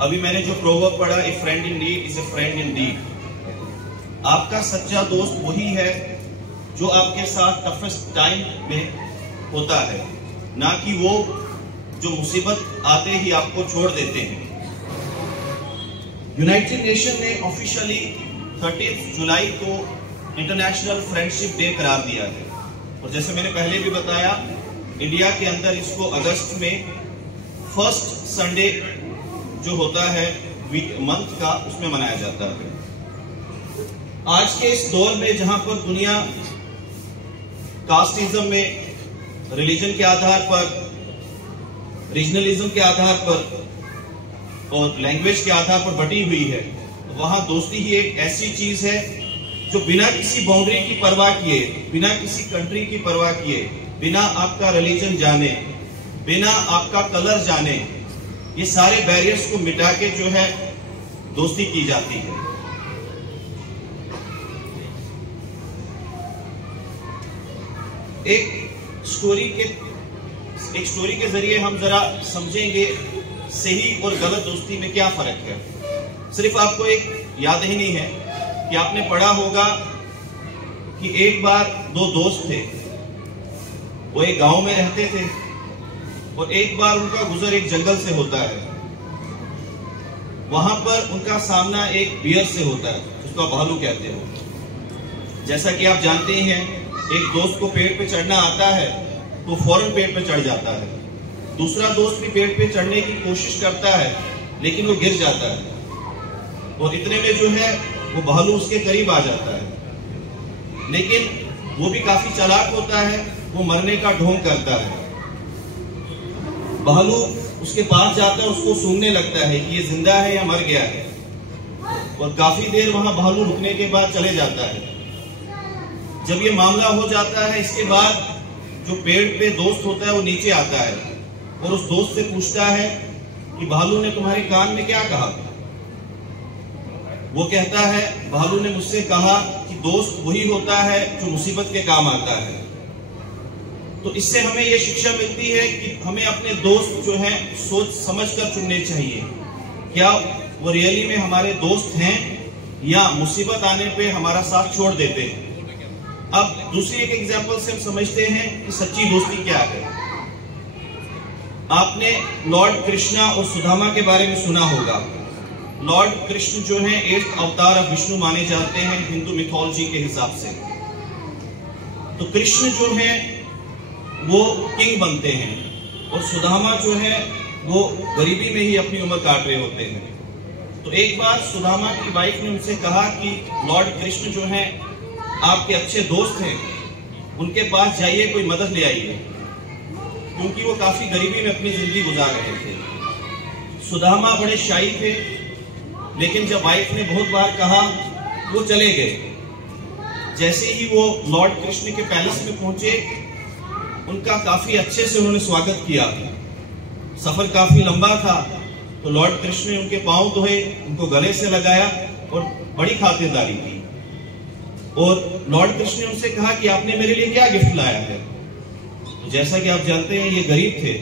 अभी मैंने जो प्रोवर्ब पढ़ा, a friend in need is a friend in deed. आपका सच्चा दोस्त वही है जो आपके साथ टफेस्ट टाइम में होता है, ना कि वो जो मुसीबत आते ही आपको छोड़ देते हैं। यूनाइटेड नेशन ने ऑफिशियली 30 जुलाई को इंटरनेशनल फ्रेंडशिप डे करार दिया है, और जैसे मैंने पहले भी बताया, इंडिया के अंदर इसको अगस्त में फर्स्ट संडे जो होता है मंथ का, उसमें मनाया जाता है। आज के इस दौर में जहां पर दुनिया कास्टिज्म में, रिलीजन के आधार पर, रीजनलिज्म के आधार पर और लैंग्वेज के आधार पर बटी हुई है, वहां दोस्ती ही एक ऐसी चीज है जो बिना किसी बाउंड्री की परवाह किए, बिना किसी कंट्री की परवाह किए, बिना आपका रिलीजन जाने, बिना आपका कलर जाने, ये सारे बैरियर्स को मिटा के जो है दोस्ती की जाती है। एक स्टोरी के जरिए हम जरा समझेंगे सही और गलत दोस्ती में क्या फर्क है। सिर्फ आपको एक याद ही नहीं है कि आपने पढ़ा होगा कि एक बार दो दोस्त थे, वो एक गांव में रहते थे और एक बार उनका गुजर एक जंगल से होता है। वहां पर उनका सामना एक बियर से होता है, उसका भालू कहते हो। जैसा कि आप जानते ही हैं, एक दोस्त को पेड़ पे चढ़ना आता है तो फौरन पेड़ पे चढ़ जाता है, दूसरा दोस्त भी पेड़ पे चढ़ने की कोशिश करता है लेकिन वो गिर जाता है, और इतने में जो है वो भालू उसके करीब आ जाता है। लेकिन वो भी काफी चालाक होता है, वो मरने का ढोंग करता है। भालू उसके पास जाता है, उसको सूंघने लगता है कि ये जिंदा है या मर गया है, और काफी देर वहां भालू रुकने के बाद चले जाता है। जब ये मामला हो जाता है, इसके बाद जो पेड़ पे दोस्त होता है वो नीचे आता है और उस दोस्त से पूछता है कि भालू ने तुम्हारे कान में क्या कहा। वो कहता है, भालू ने मुझसे कहा कि दोस्त वही होता है जो मुसीबत के काम आता है। तो इससे हमें ये शिक्षा मिलती है कि हमें अपने दोस्त जो हैं सोच समझ कर चुनने चाहिए, क्या वो रियली में हमारे दोस्त हैं या मुसीबत आने पे हमारा साथ छोड़ देते हैं। अब दूसरी एक एग्जांपल से हम समझते हैं कि सच्ची दोस्ती क्या है। आपने लॉर्ड कृष्णा और सुदामा के बारे में सुना होगा। लॉर्ड कृष्ण जो है 8th अवतार ऑफ विष्णु माने जाते हैं हिंदू मिथोलॉजी के हिसाब से। तो कृष्ण जो है वो किंग बनते हैं और सुदामा जो है वो गरीबी में ही अपनी उम्र काट रहे होते हैं। तो एक बार सुदामा की वाइफ ने उनसे कहा कि लॉर्ड कृष्ण जो है आपके अच्छे दोस्त हैं, उनके पास जाइए, कोई मदद ले आइए, क्योंकि वो काफी गरीबी में अपनी जिंदगी गुजार रहे थे। सुदामा बड़े शाई थे, लेकिन जब वाइफ ने बहुत बार कहा वो चले गए। जैसे ही वो लॉर्ड कृष्ण के पैलेस में पहुंचे, उनका काफी अच्छे से उन्होंने स्वागत किया। सफर काफी लंबा था, तो लॉर्ड कृष्ण ने उनके पांव धोए, उनको गले से लगाया और बड़ी खातिरदारी की। और लॉर्ड कृष्ण ने उनसे कहा कि आपने मेरे लिए क्या गिफ्ट लाया है। तो जैसा कि आप जानते हैं ये गरीब थे,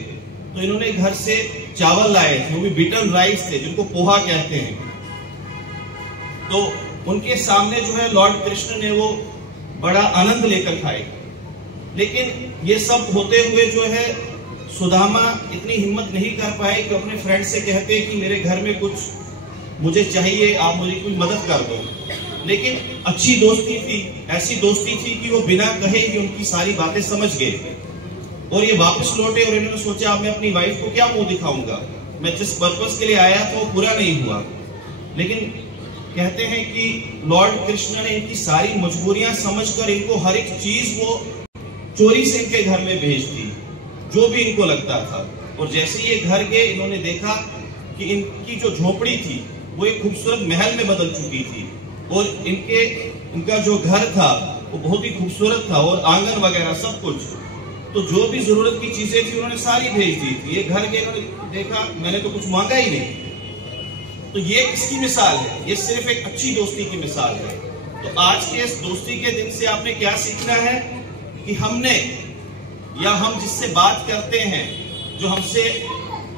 तो इन्होंने घर से चावल लाए थे, वो भी बिटन राइस थे, जिनको पोहा कहते हैं। तो उनके सामने जो है लॉर्ड कृष्ण ने वो बड़ा आनंद लेकर खाए। लेकिन ये सब होते हुए जो है सुदामा इतनी हिम्मत नहीं कर पाए कि अपने फ्रेंड से कहते कि मेरे घर में कुछ मुझे चाहिए, आप मुझे कोई मदद कर दो। लेकिन अच्छी दोस्ती थी, ऐसी दोस्ती थी कि वो बिना कहे कि उनकी सारी बातें समझ गए और ये वापस लौटे। और इन्होंने सोचा अब मैं अपनी वाइफ को क्या मुंह दिखाऊंगा, मैं जिस पर्पस के लिए आया था वो पूरा नहीं हुआ। लेकिन कहते हैं कि लॉर्ड कृष्ण ने इनकी सारी मजबूरियां समझकर इनको हर एक चीज वो चोरी से इनके घर में भेज दी, जो भी इनको लगता था। और जैसे ये घर गए, इन्होंने देखा कि इनकी जो झोपड़ी थी वो एक खूबसूरत महल में बदल चुकी थी, और इनका जो घर था वो बहुत ही खूबसूरत था, और आंगन वगैरह सब कुछ। तो जो भी जरूरत की चीजें थी उन्होंने सारी भेज दी थी। ये घर के इन्होंने देखा, मैंने तो कुछ मांगा ही नहीं। तो ये किसकी मिसाल है? ये सिर्फ एक अच्छी दोस्ती की मिसाल है। तो आज के इस दोस्ती के दिन से आपने क्या सीखना है कि हमने या हम जिससे बात करते हैं, जो हमसे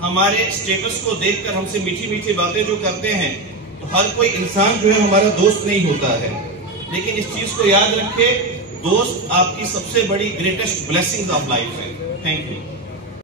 हमारे स्टेटस को देखकर हमसे मीठी मीठी बातें जो करते हैं, तो हर कोई इंसान जो है हमारा दोस्त नहीं होता है। लेकिन इस चीज को याद रखें, दोस्त आपकी सबसे बड़ी ग्रेटेस्ट ब्लेसिंग्स ऑफ लाइफ है। Thank you.